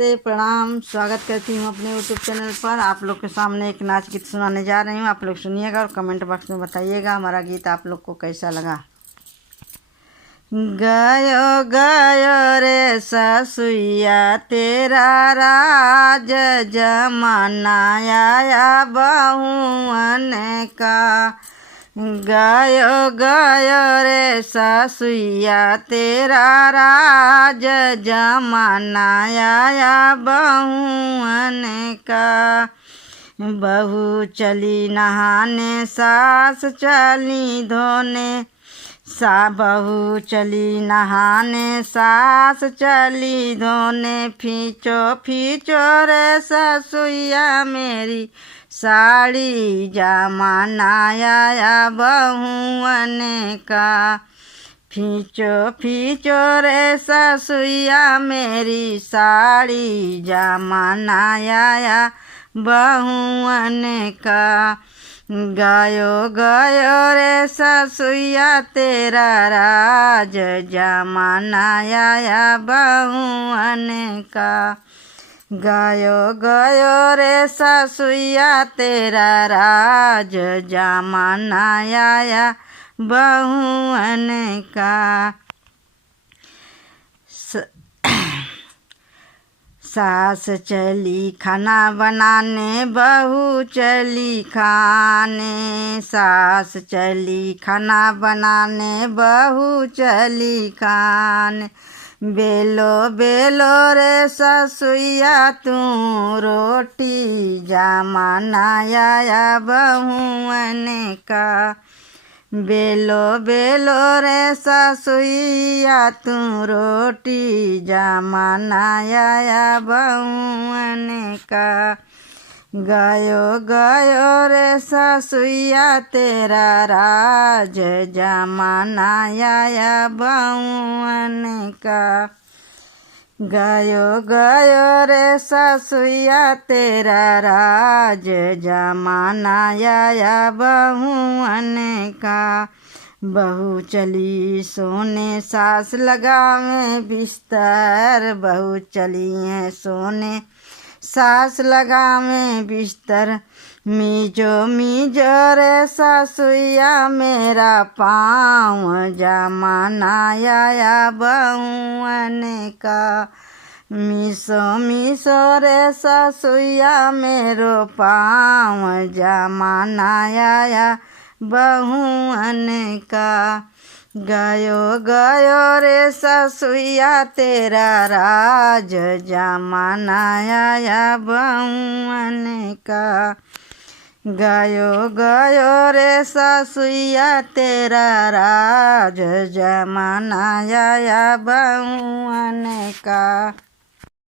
नमस्ते, प्रणाम। स्वागत करती हूँ अपने यूट्यूब चैनल पर। आप लोग के सामने एक नाच गीत सुनाने जा रही हूँ। आप लोग सुनिएगा और कमेंट बॉक्स में बताइएगा हमारा गीत आप लोग को कैसा लगा। गयो गयो रे ससुइया तेरा राज जमाना आया बहुअन का। गयो गयो रे ससुइया तेरा राज जमाना आया बहुअन का। बहू चली नहाने सास चली धोने, बहू चली नहाने सास चली धोने। फींचो फींचो रे ससुइया मेरी साड़ी जमाना आया बहुअन का। फींचो फींचो रे ससुइया मेरी साड़ी जमाना आया बहुअन का। गयो गयो रे ससुइया तेरा राज जमाना आया बहुअन का। गयो गयो रे ससुइया तेरा राज जमाना आया बहुअन का। सास चली खाना बनाने बहू चली खाने, सास चली खाना बनाने बहू चली खाने। बेलो बेलो रे ससुइया तू रोटी जमाना आया बहुअन का। बेलो बेलो रे ससुइया तू रोटी जमाना आया बहुअन का। गयो गयो रे ससुइया तेरा राज जमाना आया बहुअन का। गयो गयो रे ससुइया तेरा राज जमाना आया बहुअन का। बहू चली सोने सास लगावे बिस्तर, बहू चली है सोने सास लगावे बिस्तर। मीजो मीजो रे ससुइया मेरा पाँव जमाना आया बहुअन का। मीसो मीसो रे ससुइया मेरो पाँव जमाना आया बहुअन का। गयो गयो रे ससुइया तेरा राज जमाना आया बहुअन का। गयो गयो रे ससुइया तेरा राज जमाना आया बहुअन का।